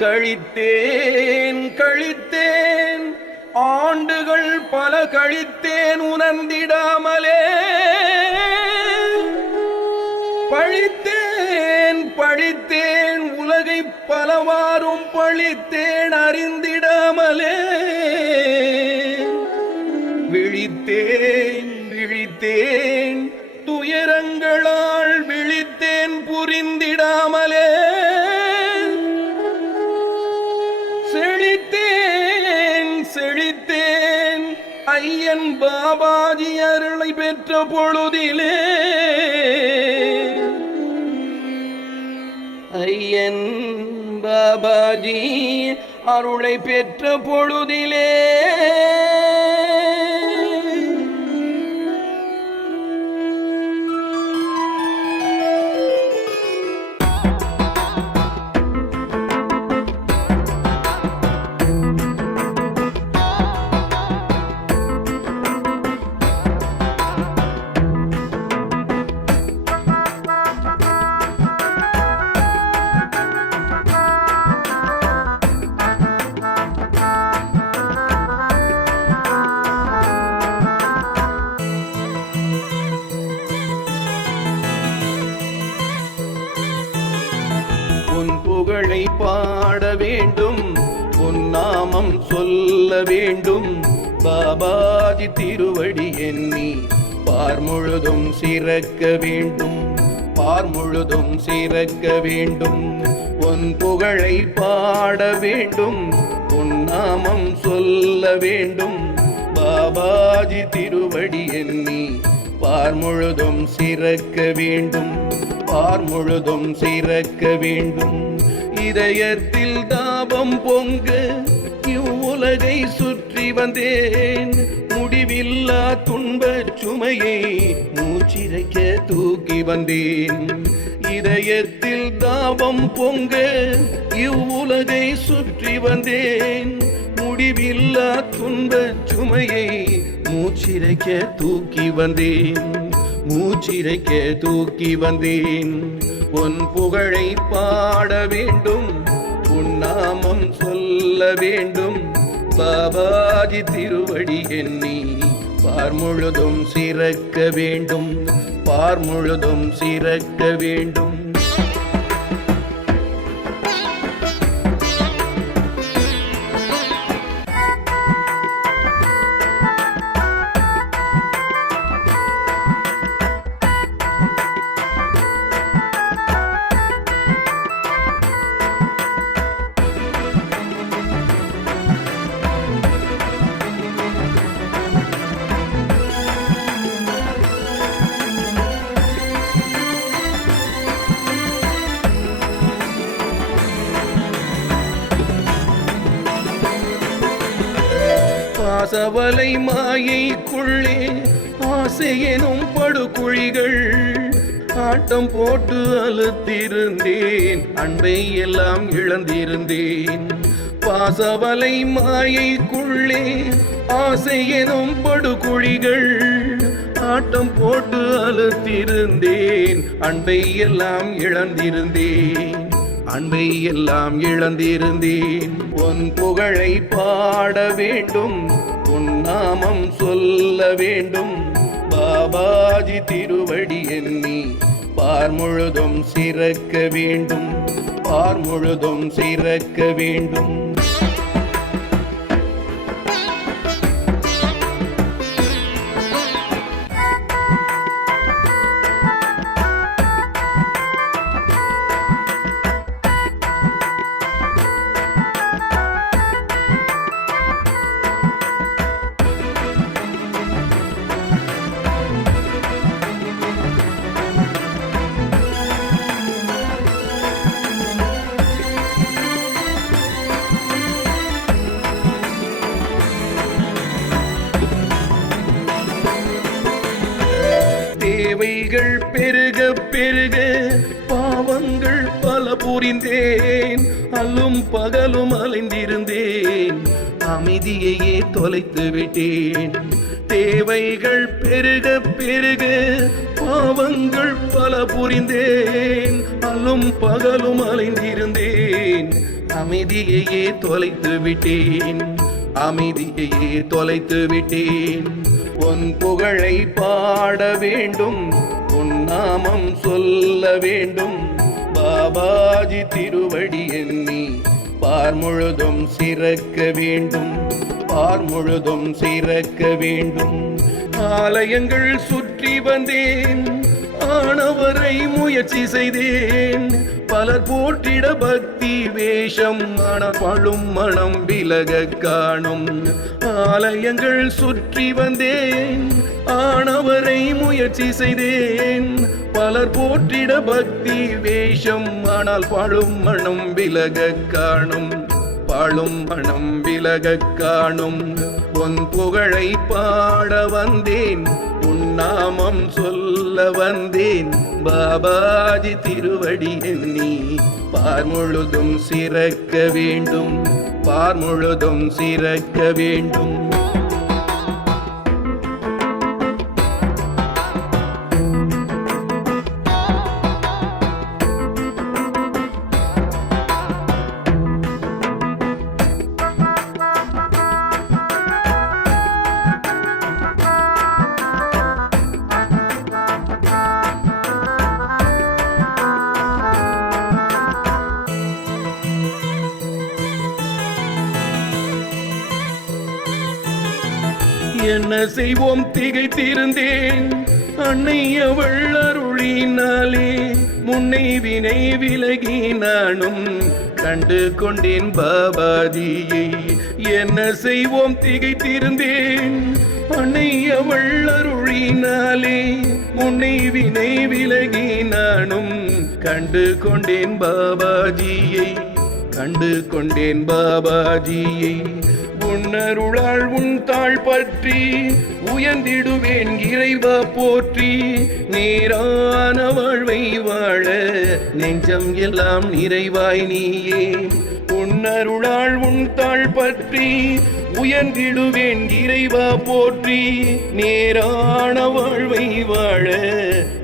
கழித்தேன் கழித்தேன் ஆண்டுகள் பல கழித்தேன் உணர்ந்திடாமலே, பழித்தேன் பழித்தேன் உலகை பலவாறும் பழித்தேன் அறிந்திடாமலே, விழித்தேன் விழித்தேன் துயரங்களால் விழித்தேன் புரிந்திடாமலே, செழித்தேன் செழித்தேன் ஐயன் பாபாஜி அருளை பெற்ற பொழுதிலே, ஐயன் பாபாஜி அருளை பெற்ற பொழுதிலே, புகழை பாட வேண்டும், உன் நாமம் சொல்ல வேண்டும், பாபாஜி திருவடி எண்ணி பார் முழுதும் சிறக்க வேண்டும், பார் முழுதும் சிறக்க வேண்டும். உன் புகழை பாட வேண்டும், உன் நாமம் சொல்ல வேண்டும், பாபாஜி திருவடி எண்ணி பார் முழுதும் சிறக்க வேண்டும், பார் முழுதும் சிறக்க வேண்டும். இதயத்தில் தாபம் பொங்க இவ்வுலகை சுற்றி வந்தேன், முடிவில்லா துன்பச் சுமையை மூச்சிறைக்க தூக்கி வந்தேன். இதயத்தில் தாபம் பொங்க இவ்வுலகை சுற்றி வந்தேன், முடிவில்லா துன்பச் சுமையை மூச்சிறைக்க தூக்கி வந்தேன், மூச்சிறைக்க தூக்கி வந்தேன். உன் புகழை பாட வேண்டும், உன் நாமம் சொல்ல வேண்டும், பாபாஜி திருவடி எண்ணி பார் முழுதும் சிறக்க வேண்டும், பார் முழுதும் சிறக்க வேண்டும். பாசவலை மாயைக்குள்ளே ஆசையெனும் படுகுழிகள் ஆட்டம் போட்டு அழுத்திருந்தேன், அன்பை எல்லாம் இழந்திருந்தேன். பாசவலை மாயைக்குள்ளே ஆசையெனும் படுகுழிகள் ஆட்டம் போட்டு அழுத்திருந்தேன், அன்பை எல்லாம் இழந்திருந்தேன், அன்பை எல்லாம் இழந்திருந்தேன். உன் புகழை பாட வேண்டும், உன் நாமம் சொல்ல வேண்டும், பாபாஜி திருவடி எண்ணி பார் முழுதும் சிறக்க வேண்டும், பார் முழுதும் சிறக்க வேண்டும். தேவைகள் பெருக பெருக பாவங்கள் பல புரிந்தேன், அல்லும் பகலும் அலைந்திருந்தேன், அமைதியையே தொலைத்து விட்டேன். தேவைகள் பெருக பெருக பாவங்கள் பல புரிந்தேன், அல்லும் பகலும் அலைந்திருந்தேன், அமைதியையே தொலைத்து விட்டேன், அமைதியையே தொலைத்து விட்டேன். உன் புகழை பாட வேண்டும், உன் நாமம் சொல்ல வேண்டும், பாபாஜி திருவடி எண்ணி பார் முழுதும் சிறக்க வேண்டும், பார் முழுதும் சிறக்க வேண்டும். ஆலயங்கள் சுற்றி வந்தேன், ஆனவரை முயற்சி செய்தேன், பலர் போற்றிட பக்தி வேஷம் பழும் மனம் விலக காணும். ஆலயங்கள் சுற்றி வந்தேன், ஆனவரை முயற்சி செய்தேன், பலர் போற்றிட பக்தி வேஷம் ஆனால் பழும் மனம் விலக காணும், பழும் மனம் விலக காணும். உன் புகழை பாட வந்தேன், உன் நாமம் சொல்ல வந்தேன், பாபாஜி திருவடி எண்ணி பார் முழுதும் சிறக்க வேண்டும், பார் முழுதும் சிறக்க வேண்டும். என்ன செய்வோம் திகைத்திருந்தேன், அன்னை அவள் அருளினாலே முன்னை வினை விலகி நானும் கண்டு கொண்டேன் பாபாஜியை. என்ன செய்வோம் திகைத்திருந்தேன், அன்னை அவள் அருளினாலே முன்னை வினை விலகி நானும் கண்டு கொண்டேன் பாபாஜியை, கண்டு கொண்டேன் பாபாஜியை. உன்னருளால் உன் தாழ் பற்றி உயர்ந்திடுவேன் இறைவா போற்றி, நேரான வாழ்வை வாழ நெஞ்சம் எல்லாம் நிறைவாய் நீயே. உன்னருளால் உன் தாழ் பற்றி உயர்ந்திடுவேன் இறைவா போற்றி, நேரான வாழ்வை வாழ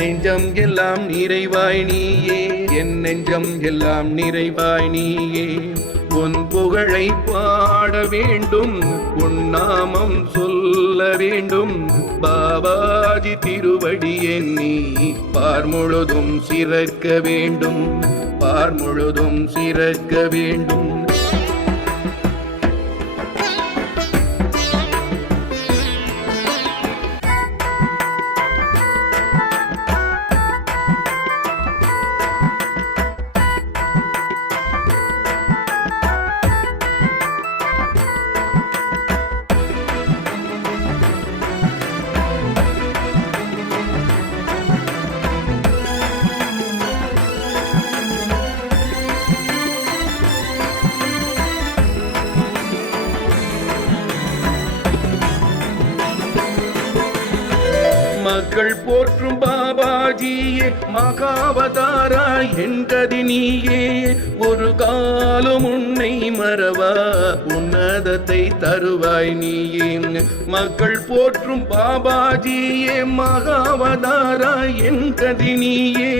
நெஞ்சம் எல்லாம் நிறைவாய் நீயே, என் நெஞ்சம் எல்லாம் நிறைவாய் நீயே. உன் புகழை பாட வேண்டும், உன் நாமம் சொல்ல வேண்டும், பாபாஜி திருவடி எண்ணி பார் முழுதும் சிறக்க வேண்டும், பார் முழுதும் சிறக்க வேண்டும். மக்கள் போற்றும் பாபாஜியே மகாவதாரா என் கதி நீயே, ஒரு காலம் உன்னை மறவா உன்னதத்தை தருவாய் நீயே. மக்கள் போற்றும் பாபாஜியே மகாவதாரா என் கதி நீயே,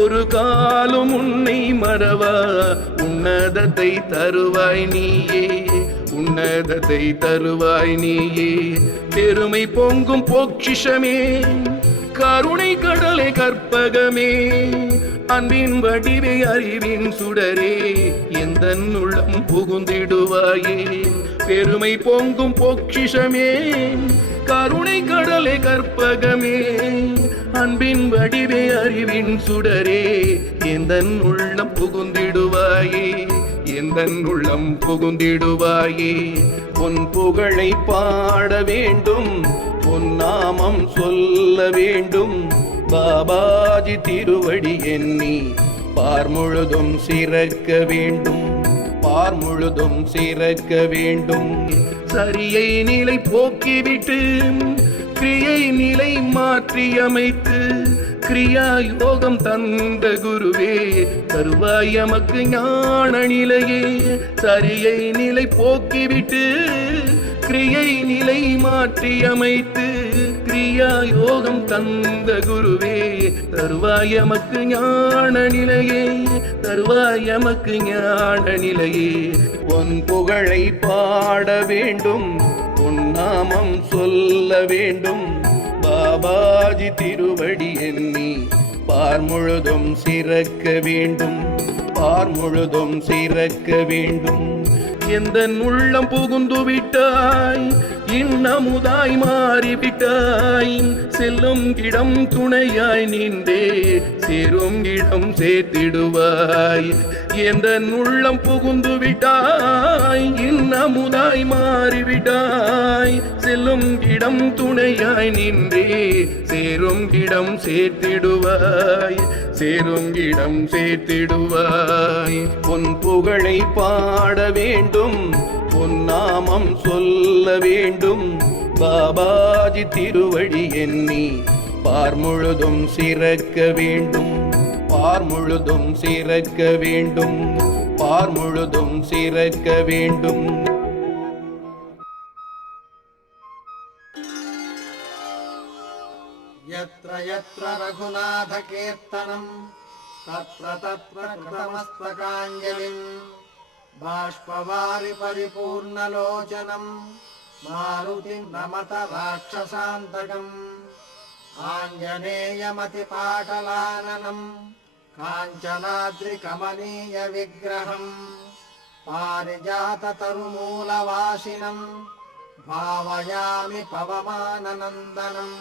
ஒரு காலம் உன்னை மறவா உன்னதத்தை தருவாய் நீயே, உன்னதத்தை தருவாய் நீயே. பெருமை பொங்கும் பொக்கிஷமே, கருணை கடலை கற்பகமே, அன்பின் வடிவை அறிவின் சுடரே, எந்த உள்ளம் புகுந்திடுவாயே. பெருமை பொங்கும் பொக்கிஷமே, கருணை கடலை கற்பகமே, அன்பின் வடிவை அறிவின் சுடரே, எந்த உள்ளம் புகுந்திடுவாயே, எந்த உள்ளம் புகுந்திடுவாயே. உன் புகழை பாட வேண்டும், உன் நாமம் சொல்ல வேண்டும், பாபாஜி திருவடி எண்ணி பார் முழுதும் சிறக்க வேண்டும், பார் முழுதும் சிறக்க வேண்டும். சரியை நிலை போக்கிவிட்டு கிரியை நிலை மாற்றி அமைத்து கிரியா யோகம் தந்த குருவே தருவாய் எமக்கு ஞான நிலையே. சரியை நிலை போக்கிவிட்டு கிரியை நிலை மாற்றி அமைத்து கிரியா யோகம் தந்த குருவே தருவாய் எமக்கு ஞான நிலையே. தருவாய் எமக்கு ஞான நிலையே. உன் புகழை பாட வேண்டும், உன் நாமம் சொல்ல வேண்டும். பாபாஜி திருவடி எண்ணி பார் முழுதும் சிறக்க வேண்டும், பார் முழுதும் சிறக்க வேண்டும். எந்த உள்ளம் புகுந்து விட்டாய், இன்னமுதாய் மாறிவிட்டாய். செல்லும் இடம் துணையாய் நின்றே சேரும் இடம் சேர்த்திடுவாய். எந்த உள்ளம் புகுந்து விட்டாய், இன்னமுதாய் மாறிவிட்டாய். செல்லும் இடம் துணையாய் நின்றே சேரும் இடம் சேர்த்திடுவாய், சேரும் இடம் சேர்த்திடுவாய். உன் புகழை பாட வேண்டும், உன் நாமம் சொல்ல வேண்டும். பாபாஜி திருவடி எண்ணி பார் முழுதும் சிறக்க வேண்டும், பார் முழுதும் சிறக்க வேண்டும், பார் முழுதும் சிறக்க வேண்டும். यत्र यत्र रघुनाथ कीर्तनं तत्र तत्र कृतमस्तकाञ्जलिं बाष्पवारि परिपूर्णलोचनं मारुतिं नमत राक्षसान्तकम् आञ्जनेयमतिपाटलाननं काञ्चनाद्रिकमनीयविग्रहं पारिजाततरुमूलवासिनं भावयामि पवमाननन्दनम्